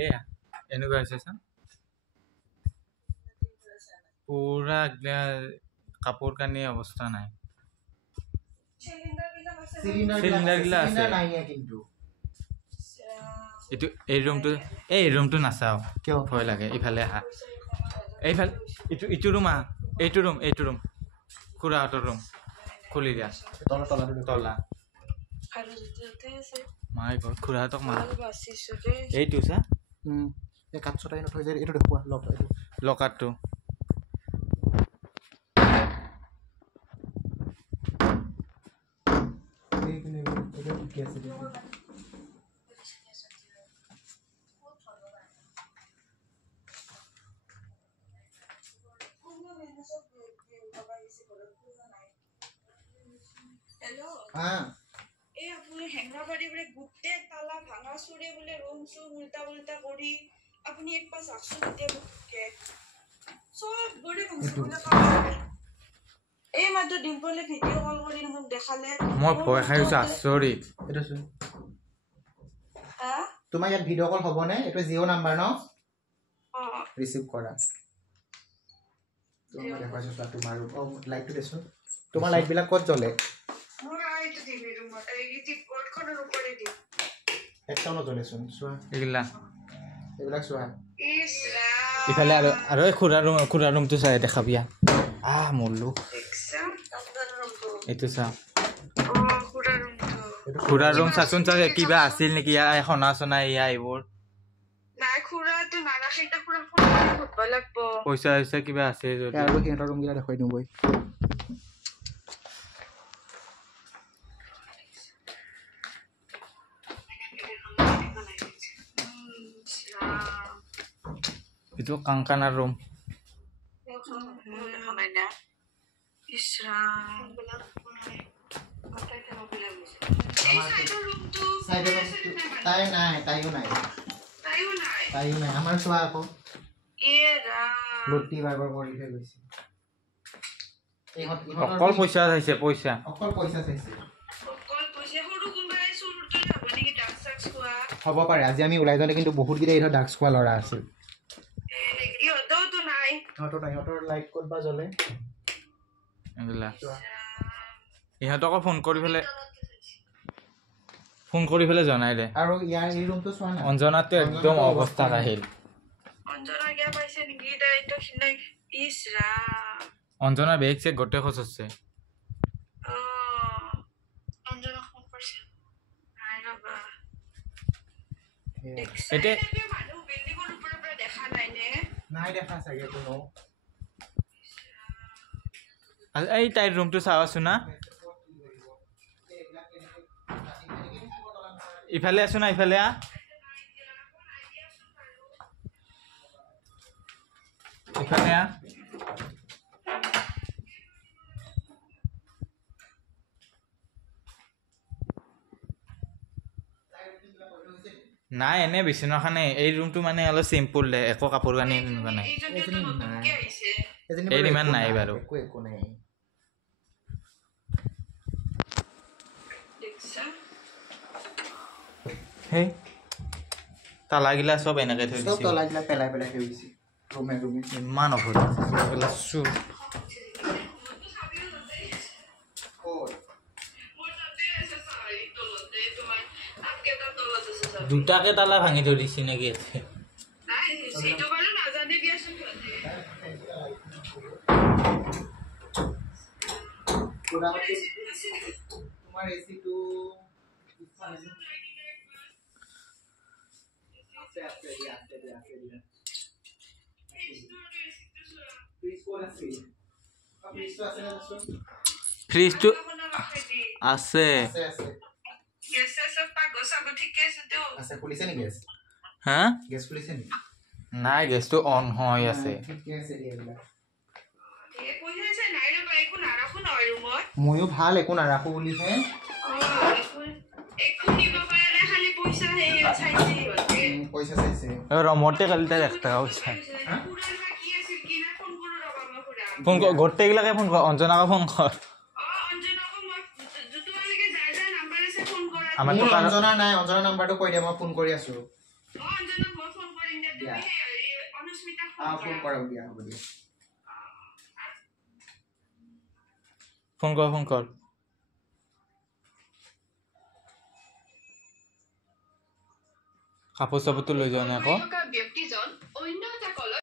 এয়া এনেকুৱা হৈছে চা পুৰা কাপোৰ কানি অৱস্থা নাই সিলিন্ডাৰ গিলা আছে নাই কিন্তু এই ৰুমটো নাচাও কিয় ভয় লাগে ইফালে আহা এইফালে ইটো ৰুম আহা এইটো ৰুম খুৰাহঁতৰ ৰুম খুলি দিয়া তলা মাই ঘৰ খুৰাহঁতক মা এইটো চা এই কাট চটাই নথৈ যায় এইটো দেখুৱা লকাৰটো हेलो हां ए আপুনি হেংৰাবাৰী বলে গুটে তালা ভাঙা চুৰে বলে ৰুম চু উল্টা উল্টা কৰি আপুনি এক পাস আকছু দিতে বুকে সব গড়ে ভাঙছে বলে কাম এই মাত্ৰ ডিম্পলে ভিডিও কল কৰি মোক দেখালে মই ভয় খাইছো আচৰিত এটা শুন হা তোমাৰ ইয়াত ভিডিও কল হ'বনে এটো জিও নাম্বাৰ ন ৰিসিভ কৰা তোমাৰ দেখাইছো তোমাৰ লাইটটো দেছো তোমাৰ লাইট বিলাক ক'ত জ্বলে মোৰ আইটো দিবি ৰুমত এই টিপ কোডখনৰ ওপৰে দি একটা ন জ্বলেছোন চোৱা এইবিলাক চোৱা ইফালে আৰু এই খুৰা ৰুমটো চাই দেখাবিয়া মল্লু এইটো চা খুৰা ৰুম চাচোন চাগে কিবা আছিল নেকি সনা চনা এয়া এইবোৰ নাই খুৰাটো নাৰাখে এটা খুৰা ফোন কৰি লাগব পইচা কিবা আছে যদি আৰু সিহঁতৰ ৰুম গিলা দেখাই দিওঁ বই itu kangkanar room তাইও নাই আমাৰ চোৱা আকৌ লুটি বাগৰ কৰি থৈ গৈছে অকল পইচা চাইছে হ'ব পাৰে আজি আমি ওলাই যাওঁতে কিন্তু বহুত গিটা ইহঁতৰ ডাক্স খোৱা ল'ৰা আছিল ইহঁতৰ লাইট ক'ত বা জ্বলে ইহঁতক ফোন কৰি ফেলে জনাই দে আৰু ইয়াৰ এই ৰুমটো চোৱা না অঞ্জনাটো একদম অৱস্থা আহিল অঞ্জনা বেগ চেক গোটেই খচছে এতিয়া নাই দেখা চাগে কোনো এই তাইৰ ৰুমটো চাওঁচোন না ইফালে আছো না ইফালে নাই এনে বিছনাখানে এই ৰুমটো মানে অলপ চিম্পুল দে একো কাপোৰ কানি এনেকুৱা নাই এই ইমান নাই বাৰু একো নাই হেই তালাগিলা সব এনেকে থৈ দিছে তলাগিলা পেলাই থৈ দিছে ৰুমে ইমান অভদ্ৰ দুটাকে তালা ভাঙি থৈ দিছে নেকি তোমাৰ এচিটো ফ্ৰিজটো আছে হা নাই গেছটো অন হৈ আছে ময়ো ভাল একো নাৰাখো বুলিহে পইচা চাইছে ৰমতে কালি তাই 1 টাকা পইচা ফোন কৰ গোটেইগিলাকে ফোন কৰ অঞ্জনাকে ফোন কৰ আমাৰ তো অঞ্জনা নাই অঞ্জনা নাম্বাৰটো কৈ দিয়া মই ফোন কৰি আছো ইন্দা দিয়া। তুমি অনুস্মিতা ফোন কৰক দিয়া হ'ব দিয়া ফোন কৰ কাপোৰ চাপোৰটো লৈ যোৱা নাই আকৌ